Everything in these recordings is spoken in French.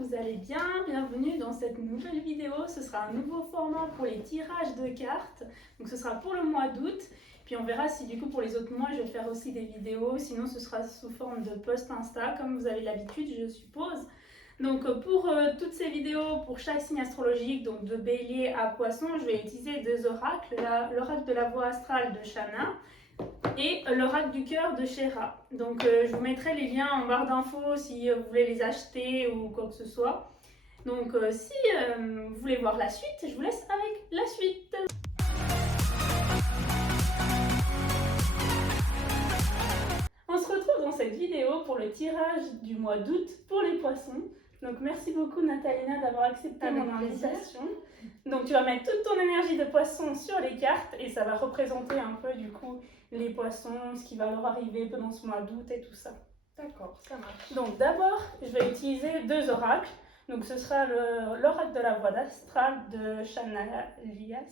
vous allez bien? Bienvenue dans cette nouvelle vidéo. Ce sera un nouveau format pour les tirages de cartes. Donc ce sera pour le mois d'août. Puis on verra si du coup pour les autres mois je vais faire aussi des vidéos. Sinon ce sera sous forme de post Insta comme vous avez l'habitude je suppose. Donc pour toutes ces vidéos, pour chaque signe astrologique, donc de Bélier à Poisson, je vais utiliser deux oracles. L'oracle de la voie astrale de Shana et l'oracle du cœur de Shera. Donc je vous mettrai les liens en barre d'infos si vous voulez les acheter ou quoi que ce soit. Donc si vous voulez voir la suite, je vous laisse avec la suite. On se retrouve dans cette vidéo pour le tirage du mois d'août pour les poissons. Donc merci beaucoup Natalina d'avoir accepté mon invitation. Donc tu vas mettre toute ton énergie de poisson sur les cartes et ça va représenter un peu du coup les poissons, ce qui va leur arriver pendant ce mois d'août et tout ça. D'accord, ça marche. Donc d'abord, je vais utiliser deux oracles. Donc ce sera l'oracle de la voie astrale de Shana Lias.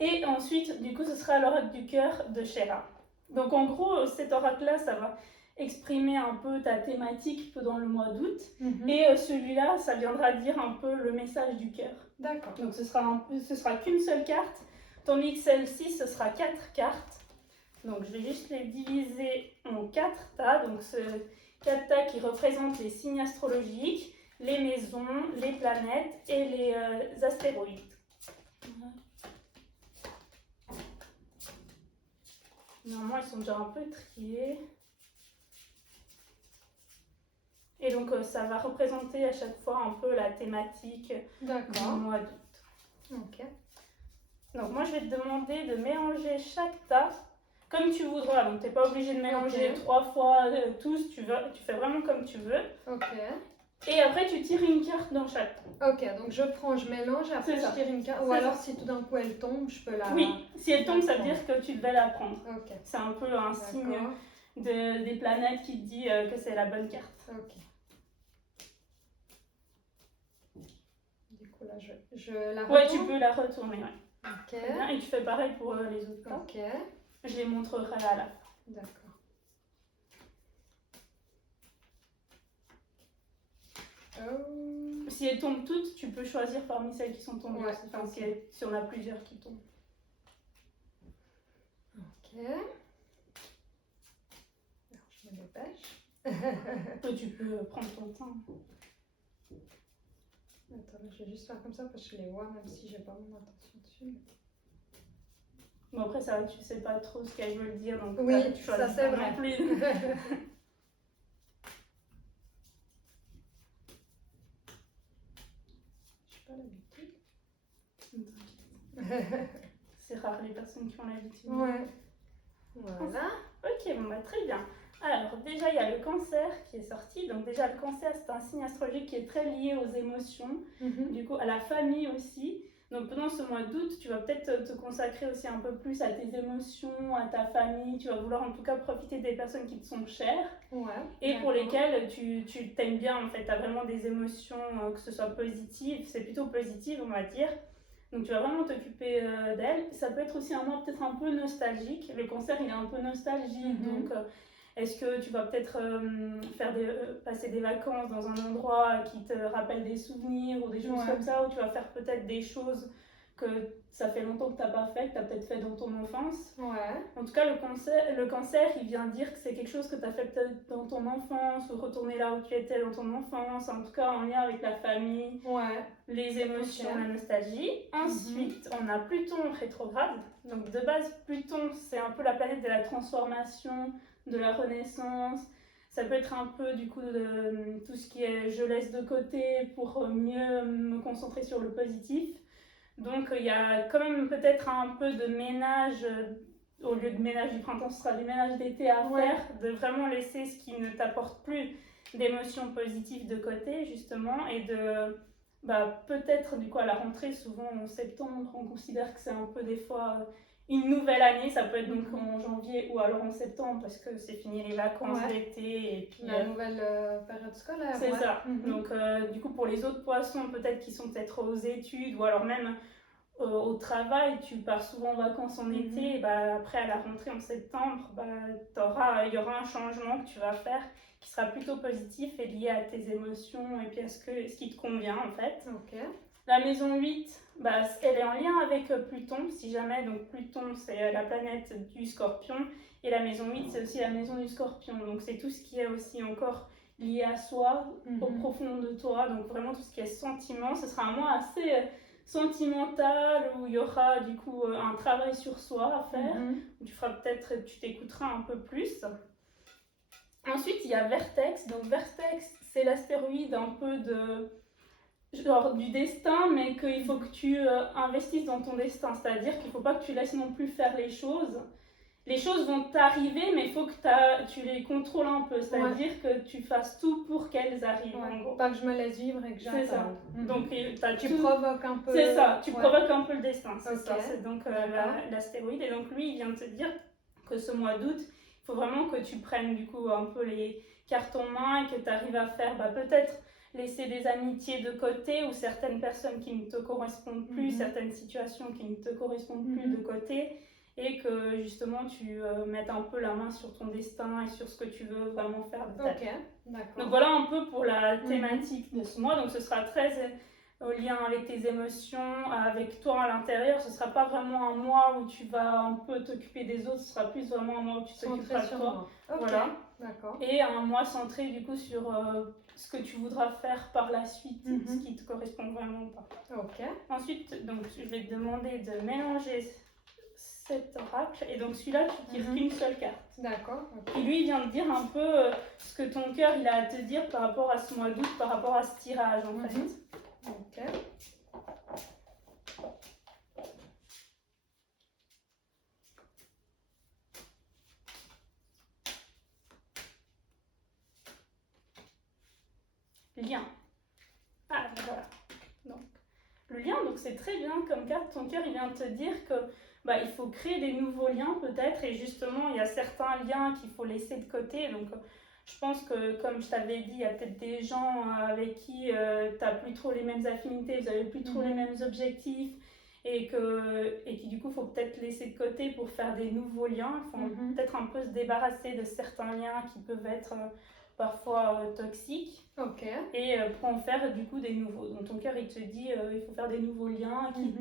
Et ensuite, du coup, ce sera l'oracle du cœur de Shera. Donc en gros, cet oracle-là, ça va exprimer un peu ta thématique pendant le mois d'août. Et celui-là, ça viendra dire un peu le message du cœur. D'accord. Donc ce sera qu'une seule carte, tandis que celle-ci, ce sera 4 cartes. Donc je vais juste les diviser en 4 tas. Donc ce 4 tas qui représentent les signes astrologiques, les maisons, les planètes et les astéroïdes. Normalement, ils sont déjà un peu triés. Et donc, ça va représenter à chaque fois un peu la thématique du mois d'août. Ok. Donc, moi, je vais te demander de mélanger chaque tas comme tu voudras. Donc, tu n'es pas obligé de mélanger 3 fois tous. Tu fais vraiment comme tu veux. Ok. Et après, tu tires une carte dans chaque tas. Ok, donc je mélange, après je tire une carte. Ou alors si tout d'un coup elle tombe, je peux la... Oui, si elle tombe, ça veut dire que tu devais la prendre. Ok. C'est un peu un signe des planètes qui te dit que c'est la bonne carte. Ok. Du coup là, je la retourne. Ouais, tu peux la retourner, ouais. Ok. Très bien. Et tu fais pareil pour les autres tas. Ok. Je les montrerai à la fin. D'accord. Si elles tombent toutes, tu peux choisir parmi celles qui sont tombées. Ouais, Enfin, si on a plusieurs qui tombent. Ok. Alors, je me dépêche. Toi, tu peux prendre ton temps. Attends, je vais juste faire comme ça parce que je les vois même si j'ai pas mon attention dessus. Bon, après, ça, tu sais pas trop ce qu'elles veulent dire, donc oui, tu choisis ça c'est pas vrai. non plus. Pas l'habitude. C'est rare les personnes qui ont l'habitude. Ouais. Voilà. Ok, bon bah très bien. Alors déjà il y a le cancer qui est sorti. Donc déjà le cancer c'est un signe astrologique qui est très lié aux émotions, du coup à la famille aussi. Donc pendant ce mois d'août, tu vas peut-être te consacrer aussi un peu plus à tes émotions, à ta famille. Tu vas vouloir en tout cas profiter des personnes qui te sont chères et pour lesquelles tu t'aimes bien en fait. Tu as vraiment des émotions, que ce soit positives, c'est plutôt positif on va dire. Donc tu vas vraiment t'occuper d'elles. Ça peut être aussi un mois peut-être un peu nostalgique. Le cancer il est un peu nostalgique, donc est-ce que tu vas peut-être passer des vacances dans un endroit qui te rappelle des souvenirs ou des choses comme ça, ou tu vas faire peut-être des choses que ça fait longtemps que tu n'as pas fait, que tu as peut-être fait dans ton enfance. En tout cas, le cancer, il vient dire que c'est quelque chose que tu as fait peut-être dans ton enfance, ou retourner là où tu étais dans ton enfance, en tout cas en lien avec la famille, les émotions, la nostalgie. Ensuite, on a Pluton rétrograde. Donc de base, Pluton, c'est un peu la planète de la transformation, de la renaissance. Ça peut être un peu du coup de tout ce qui est je laisse de côté pour mieux me concentrer sur le positif. Donc il y a quand même peut-être un peu de ménage, au lieu de ménage du printemps, ce sera du ménage d'été à faire, de vraiment laisser ce qui ne t'apporte plus d'émotions positives de côté justement, et de peut-être du coup à la rentrée, souvent en septembre, on considère que c'est un peu des fois une nouvelle année, ça peut être donc en janvier ou alors en septembre parce que c'est fini les vacances d'été et puis la nouvelle période scolaire. C'est ça. Donc du coup pour les autres poissons peut-être qui sont peut-être aux études ou alors même au travail, tu pars souvent en vacances en été, et bah, après à la rentrée en septembre, bah, il y aura un changement que tu vas faire qui sera plutôt positif et lié à tes émotions et puis à ce qui te convient en fait. Ok. La maison 8, bah, elle est en lien avec Pluton, si jamais. Donc Pluton, c'est la planète du Scorpion. Et la maison 8, c'est aussi la maison du Scorpion. Donc c'est tout ce qui est aussi encore lié à soi, au profond de toi. Donc vraiment tout ce qui est sentiment. Ce sera un mois assez sentimental où il y aura du coup un travail sur soi à faire. Tu t'écouteras un peu plus. Ensuite, il y a Vertex. Donc Vertex, c'est l'astéroïde un peu genre du destin, mais qu'il faut que tu investisses dans ton destin. C'est-à-dire qu'il ne faut pas que tu laisses non plus faire les choses. Les choses vont t'arriver, mais il faut que tu les contrôles un peu. C'est-à-dire que tu fasses tout pour qu'elles arrivent. En gros. Pas que je me laisse vivre et que j'attende. C'est ça. Donc, tu provoques un peu... C'est ça, tu provoques un peu le destin. C'est ça. C'est donc l'astéroïde. Et donc lui, il vient de te dire que ce mois d'août, il faut vraiment que tu prennes du coup un peu les cartes en main et que tu arrives à faire peut-être laisser des amitiés de côté ou certaines personnes qui ne te correspondent plus, certaines situations qui ne te correspondent plus de côté, et que justement tu mettes un peu la main sur ton destin et sur ce que tu veux vraiment faire de ta vie. D'accord. Donc voilà un peu pour la thématique de ce mois. Donc ce sera très au lien avec tes émotions, avec toi à l'intérieur. Ce ne sera pas vraiment un mois où tu vas un peu t'occuper des autres, ce sera plus vraiment un mois où tu t'occuperas de toi. Voilà. D'accord. Et un mois centré du coup sur ce que tu voudras faire par la suite, ce qui te correspond vraiment pas. Ok. Ensuite, donc, je vais te demander de mélanger cet oracle. Et donc celui-là, tu tires qu'une seule carte. D'accord. Et lui, il vient de dire un peu ce que ton cœur il a à te dire par rapport à ce mois d'août, par rapport à ce tirage en fait. Ok. Lien. Ah, voilà. Donc, le lien, donc c'est très bien comme carte. Ton cœur, il vient de te dire que il faut créer des nouveaux liens peut-être. Et justement, il y a certains liens qu'il faut laisser de côté. Donc, je pense que, comme je t'avais dit, il y a peut-être des gens avec qui tu n'as plus trop les mêmes affinités, vous n'avez plus trop les mêmes objectifs. Et qui du coup, il faut peut-être laisser de côté pour faire des nouveaux liens. Il faut peut-être un peu se débarrasser de certains liens qui peuvent être parfois toxiques. Ok. Et pour en faire du coup des nouveaux. Donc ton cœur il te dit il faut faire des nouveaux liens qui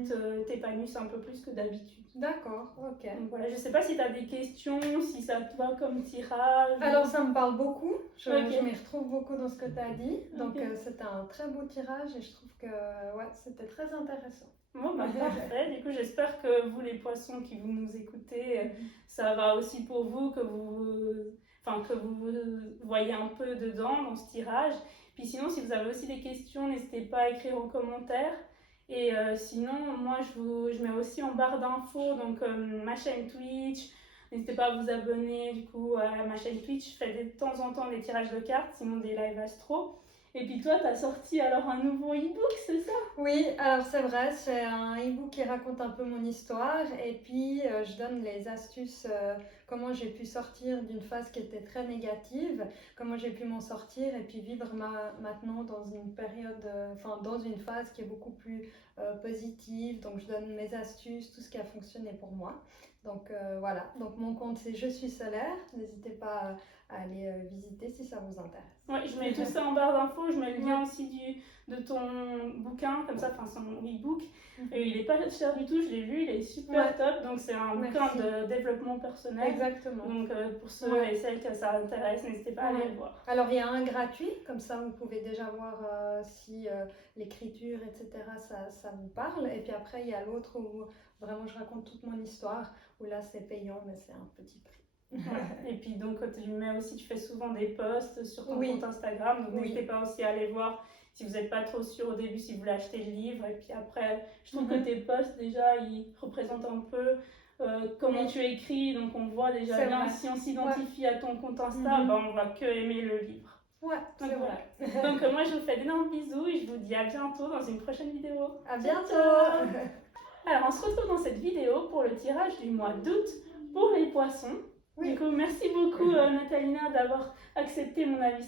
t'épanouissent un peu plus que d'habitude. D'accord, ok. Donc voilà, je sais pas si tu as des questions, si ça te va comme tirage. Alors ça me parle beaucoup, je m'y retrouve beaucoup dans ce que tu as dit. Donc c'était un très beau tirage et je trouve que c'était très intéressant. Bon parfait, du coup j'espère que vous les poissons qui vous nous écoutez, ça va aussi pour vous, que vous voyez un peu dedans dans ce tirage. Puis sinon, si vous avez aussi des questions, n'hésitez pas à écrire en commentaire. Et sinon, moi, je mets aussi en barre d'infos donc ma chaîne Twitch. N'hésitez pas à vous abonner du coup à ma chaîne Twitch. Je fais de temps en temps des tirages de cartes, sinon des lives astro. Et puis toi, tu as sorti alors un nouveau e-book, c'est ça? Oui, alors c'est vrai, c'est un e-book qui raconte un peu mon histoire et puis je donne les astuces, comment j'ai pu sortir d'une phase qui était très négative, comment j'ai pu m'en sortir et puis vivre maintenant dans une période, dans une phase qui est beaucoup plus positive. Donc je donne mes astuces, tout ce qui a fonctionné pour moi. Donc voilà, donc mon compte c'est Je suis solaire, n'hésitez pas à aller visiter si ça vous intéresse. Oui, je mets tout ça en barre d'infos, je mets le lien aussi de ton bouquin, comme ça, son e-book. Et il n'est pas cher du tout, je l'ai lu, il est super top. Donc c'est un bouquin de développement personnel. Exactement. Donc pour ceux et celles que ça intéresse, n'hésitez pas à aller le voir. Alors il y a un gratuit, comme ça vous pouvez déjà voir si l'écriture, etc., ça vous parle. Et puis après il y a l'autre où vraiment je raconte toute mon histoire, où là c'est payant, mais c'est un petit prix. Et puis donc tu fais souvent des posts sur ton compte Instagram, donc n'hésitez pas aussi à aller voir si vous n'êtes pas trop sûr au début si vous voulez acheter le livre. Et puis après, je trouve que tes posts déjà ils représentent un peu comment tu écris, donc on voit déjà bien si on s'identifie à ton compte Insta, on va que aimer le livre. Ouais, donc voilà. Donc moi je vous fais d'énormes bisous et je vous dis à bientôt dans une prochaine vidéo. À bientôt. Alors on se retrouve dans cette vidéo pour le tirage du mois d'août pour les poissons. Du coup, merci beaucoup Natalina d'avoir accepté mon avis.